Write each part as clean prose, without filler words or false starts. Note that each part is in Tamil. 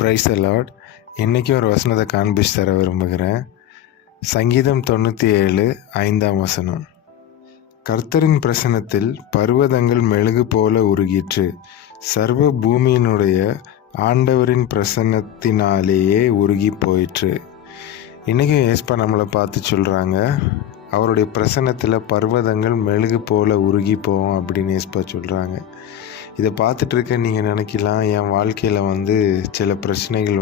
Praise the Lord. இன்றைக்கி ஒரு வசனத்தை காண்பிச்சு தர விரும்புகிறேன். சங்கீதம் 97:5. கர்த்தரின் பிரசன்னத்தில் பர்வதங்கள் மெழுகு போல உருகிற்று, சர்வ பூமியினுடைய ஆண்டவரின் பிரசன்னத்தினாலேயே உருகி போயிற்று. இன்றைக்கும் ஏஸ்பா நம்மளை பார்த்து சொல்கிறாங்க, அவருடைய பிரசன்னத்தில் பர்வதங்கள் மெழுகு போல உருகி போவோம் அப்படின்னு ஏஸ்பா சொல்கிறாங்க. இதை பார்த்துட்ருக்க நீங்கள் நினைக்கலாம், என் வாழ்க்கையில் சில பிரச்சனைகள்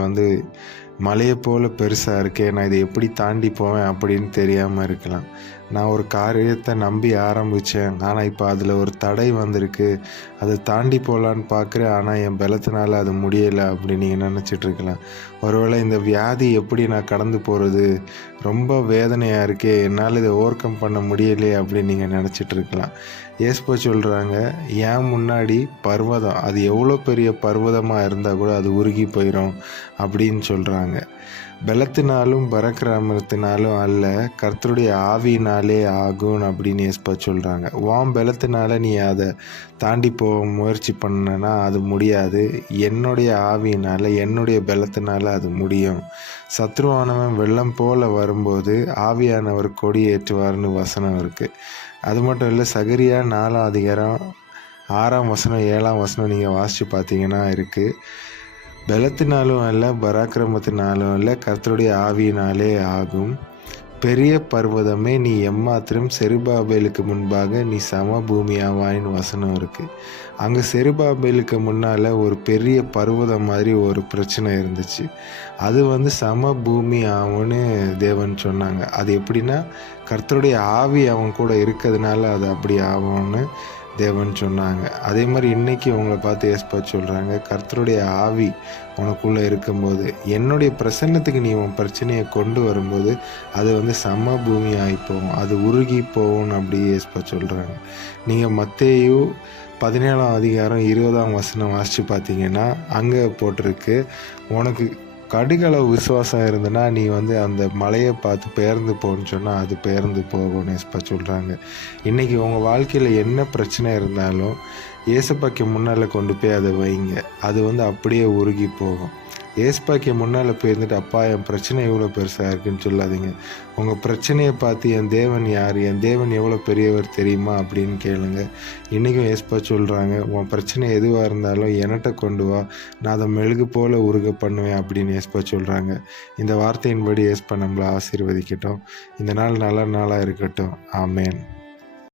மலையை போல் பெருசாக இருக்கே, நான் இதை எப்படி தாண்டி போவேன் அப்படின்னு தெரியாமல் இருக்கலாம். நான் ஒரு காரியத்தை நம்பி ஆரம்பித்தேன், ஆனால் இப்போ அதில் ஒரு தடை வந்திருக்கு, அதை தாண்டி போகலான்னு பார்க்குறேன், ஆனால் என் பலத்தினால அது முடியலை அப்படின்னு நீங்கள் நினச்சிட்ருக்கலாம். ஒருவேளை இந்த வியாதி எப்படி நான் கடந்து போகிறது, ரொம்ப வேதனையாக இருக்கே, என்னால் இதை ஓவர்கம் பண்ண முடியலையே அப்படின்னு நீங்கள் நினச்சிட்ருக்கலாம். ஏஸ்பா சொல்கிறாங்க, ஏன் முன்னாடி பர்வதம், அது எவ்வளோ பெரிய பர்வதமாக இருந்தால் கூட அது உருகி போயிடும் அப்படின்னு சொல்கிறாங்க. பலத்தினாலும் பராக்கிரமத்தினாலும் அல்ல, கர்த்தருடைய ஆவியினாலே ஆகும் அப்படின்னு ஏஸ்பா சொல்கிறாங்க. வாம் பலத்தினால நீ அதை தாண்டி போக முயற்சி பண்ணனா அது முடியாது, என்னுடைய ஆவியினால் என்னுடைய பலத்தினால அது முடியும். சத்ருவானவன் வெள்ளம் போல் வரும்போது ஆவியானவர் கொடி ஏற்றுவார்னு வசனம் இருக்குது. அது மட்டும் இல்லை, சகரியா 4:6, 7 நீங்கள் வாசித்து பார்த்தீங்கன்னா இருக்குது, பலத்தினாலும் அல்ல பராக்கிரமத்தினாலும் அல்ல, கர்த்தருடைய ஆவியினாலே ஆகும். பெரிய பர்வதமே நீ எம்மாத்திரம் செருபாபேலுக்கு முன்பாக நீ சம பூமியாவாயின்னு வசனம் இருக்குது. அங்கே செருபாபேலுக்கு முன்னால் ஒரு பெரிய பர்வதம் மாதிரி ஒரு பிரச்சனை இருந்துச்சு. அது சம பூமி ஆகும்னு தேவன் சொன்னாங்க. அது எப்படின்னா, கர்த்தருடைய ஆவி அவன் கூட இருக்கிறதுனால அது அப்படி ஆகும்னு தேவன் சொன்னாங்க. அதே மாதிரி இன்றைக்கி உங்களை பார்த்து ஏஸ்பா சொல்கிறாங்க, கர்த்தருடைய ஆவி உனக்குள்ளே இருக்கும்போது, என்னுடைய பிரசன்னத்துக்கு நீ உன் பிரச்சனையை கொண்டு வரும்போது அது சம பூமி ஆகிப்போகும், அது உருகி போகும்னு அப்படி ஏஸ்பா சொல்கிறாங்க. நீங்கள் மத்தேயு 17:20 வாசித்து பார்த்தீங்கன்னா அங்கே போட்டிருக்கு, உனக்கு கடுகளவு விசுவாசம் இருந்ததுன்னா நீ அந்த மலையை பார்த்து பெயர்ந்து போன்னு சொன்னால் அது பெயர்ந்து போகும்னு ஏசப்பா சொல்கிறாங்க. இன்றைக்கி உங்கள் வாழ்க்கையில் என்ன பிரச்சனை இருந்தாலும் ஏசப்பாக்கு முன்னால் கொண்டு போய் அதை வைங்க, அது அப்படியே உருகி போகும். ஏசப்பாக்கு முன்னால் போயிருந்துட்டு, அப்பா என் பிரச்சனை எவ்வளோ பெருசாக இருக்குன்னு சொல்லாதீங்க. உங்கள் பிரச்சனையை பார்த்து என் தேவன் யார், என் தேவன் எவ்வளோ பெரியவர் தெரியுமா அப்படின்னு கேளுங்க. இன்றைக்கும் ஏசப்பா சொல்கிறாங்க, உன் பிரச்சனை எதுவாக இருந்தாலும் என்கிட்ட கொண்டு வா, நான் அதை மெழுகு போல் உருக பண்ணுவேன் அப்படின்னு ஏசப்பா சொல்கிறாங்க. இந்த வார்த்தையின்படி ஏசப்பா நம்மளை ஆசீர்வதிக்கட்டும். இந்த நாள் நல்ல நாளாக இருக்கட்டும். ஆமேன்.